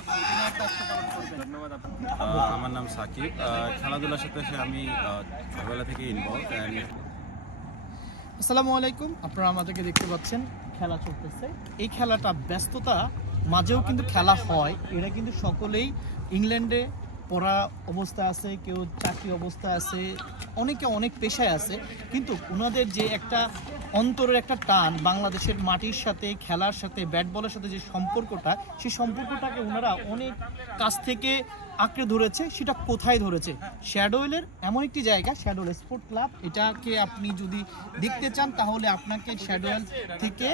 আপনি অধিনায়ক দায়িত্ব পালন করবেন। ধন্যবাদ আপনাকে। আমার নাম সাকিব। খেলাধুলার সাথে আমি ছোটবেলা থেকে ইনভলভ। আসসালামু আলাইকুম, আপনারা আমাদেরকে দেখতে পাচ্ছেন খেলা চলতেছে। এই খেলাটা ব্যস্ততা মাঝেও কিন্তু খেলা হয়। এরা কিন্তু সকলেই ইংল্যান্ডে পড়া অবস্থায় আছে, কেউ চাকরি অবস্থায় আছে, অনেকে অনেক পেশায় আছে, কিন্তু ওনাদের যে একটা অন্তরের একটা টান বাংলাদেশের মাটির সাথে, খেলার সাথে, ব্যাট বলের সাথে যে সম্পর্কটা, সেই সম্পর্কটাকে ওনারা অনেক কাছ থেকে আঁকড়ে ধরেছে। সেটা কোথায় ধরেছে? শ্যাডোয়েলের এমন একটি জায়গা, শ্যাডোয়েল স্পোর্ট ক্লাব। এটাকে আপনি যদি দেখতে চান তাহলে আপনাকে শ্যাডোয়েল থেকে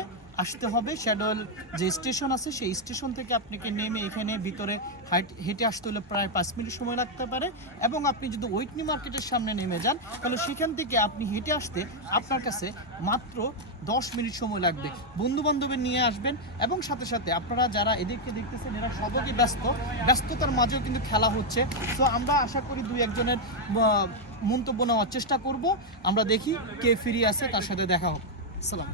আসতে হবে। শ্যাডোয়েল যে স্টেশন আছে সেই স্টেশন থেকে আপনাকে নেমে এখানে ভিতরে হেঁটে আসতে হলে প্রায় 5 মিনিট সময় লাগতে পারে। এবং আপনি যদি ওয়েটনি মার্কেটের সামনে নেমে যান তাহলে সেখান থেকে আপনি হেঁটে আসতে আপনার কাছে মাত্র 10 মিনিট সময় লাগবে। বন্ধু বান্ধবের নিয়ে আসবেন এবং সাথে সাথে আপনারা যারা এদেরকে দেখতেছেন এরা সবাই ব্যস্ততার মাঝেও কিন্তু খেলা হচ্ছে। তো আমরা আশা করি দুই একজনের মন্তব্য নেওয়ার চেষ্টা করব। আমরা দেখি কে ফিরে আসে, তার সাথে দেখা হোক। সালাম।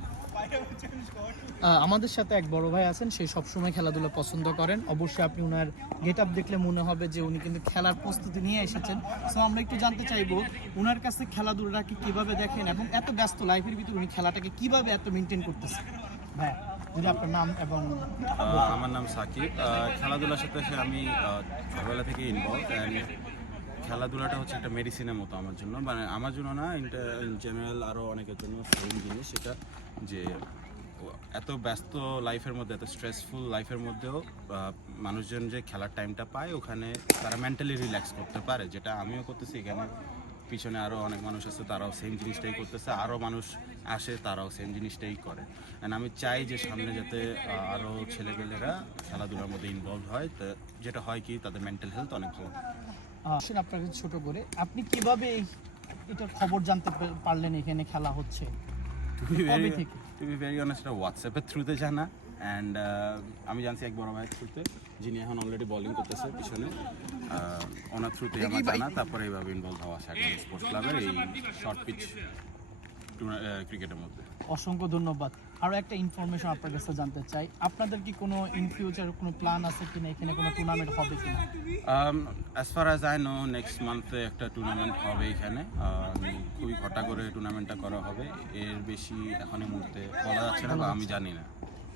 আমাদের সাথে এক বড় ভাই আছেন, সে সবসময় খেলাধুলা পছন্দ করেন। অবশ্যই আপনি ওনার গেট আপ দেখলে মনে হবে যে উনি কিন্তু খেলার প্রস্তুতি নিয়ে এসেছেন। সো আমরা একটু জানতে চাইবো ওনার কাছে খেলাধুলাটাকে কিভাবে দেখেন এবং এত ব্যস্ত লাইফের ভিতরে উনি খেলাটাকে কিভাবে এত মেনটেন করতেছেন। ভাই যদি আপনার নাম এবং আমার নাম সাকিব। খেলাধুলার সাথে আমি ছোটবেলা থেকে ইনভলভ। খেলাধুলাটা হচ্ছে একটা মেডিসিনের মতো আমার জন্য, মানে আমার জন্য না, ইন জেনারেল আরও অনেকের জন্য সেম জিনিস। সেটা যে এত ব্যস্ত লাইফের মধ্যে, এত স্ট্রেসফুল লাইফের মধ্যেও মানুষজন যে খেলার টাইমটা পায় ওখানে তারা মেন্টালি রিল্যাক্স করতে পারে, যেটা আমিও করতেছি। এখানে পিছনে আরও অনেক মানুষ আছে, তারাও সেম জিনিসটাই করতেছে, আরও মানুষ আসে, তারাও সেম জিনিসটাই করে। অ্যান্ড আমি চাই যে সামনে যাতে আরও ছেলেপেলেরা খেলাধুলার মধ্যে ইনভলভ হয়, তো যেটা হয় কি তাদের মেন্টাল হেলথ অনেক ভালো। আসেন আপনাকে ছোট করে, আপনি কিভাবে এটার খবর জানতে পারলেন এখানে খেলা হচ্ছে? টু বি ভেরি অনেস্ট, হোয়াটসঅ্যাপের থ্রুতে জানা। অ্যান্ড আমি জানছি এক বড় ভাইয়ের থ্রুতে, যিনি এখন অলরেডি বোলিং করতেছে পিছনে, ওনার থ্রুতে আমার জানা। তারপরে এইভাবে ইনভলভ হওয়া শ্যাডোয়েল স্পোর্টস ক্লাবের এই শর্ট পিচ ক্রিকেটের মধ্যে। অসংখ্য ধন্যবাদ। আরও একটা ইনফরমেশন আপনার কাছে জানতে চাই, আপনাদের কি কোনো ইন ফিউচার কোনো প্ল্যান আছে কিনা, এখানে কোনো টুর্নামেন্ট হবে কিনা? As far as I know next মান্থে একটা টুর্নামেন্ট হবে এখানে। খুবই ঘটা করে টুর্নামেন্টটা করা হবে, এর বেশি এখন এই মুহূর্তে বলা যাচ্ছে না বা আমি জানি না।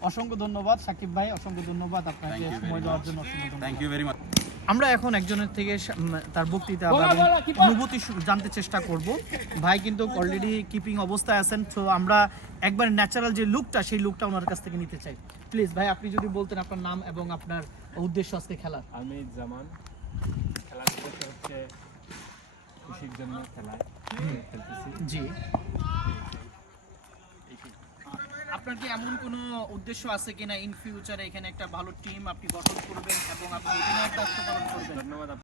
অসংখ্য ধন্যবাদ সাকিব ভাই, অসংখ্য ধন্যবাদ আপনাকে সময় দেওয়ার জন্য। Thank you very much. আমরা এখন একজনের থেকে তার বক্তৃতা বা অনুভূতি জানতে চেষ্টা করব। ভাই কিন্তু অলরেডি কিপিং অবস্থায় আছেন, তো আমরা একবার ন্যাচারাল যে লুকটা, সেই লুকটা ওনার কাছ থেকে নিতে চাই। প্লিজ ভাই, আপনি যদি বলতেন আপনার নাম এবং আপনার উদ্দেশ্য আজকে খেলার। আমি জামান, খেলা হচ্ছে খুশির জন্য খেলায় খেলতেছি। জি, আপনার কি এমন কোনো উদ্দেশ্য আছে কিনা ইন ফিউচারে এখানে একটা ভালো টিম আপনি গঠন করবেন এবং আপনি অধিনায়ক দায়িত্ব পালন করবেন? ধন্যবাদ।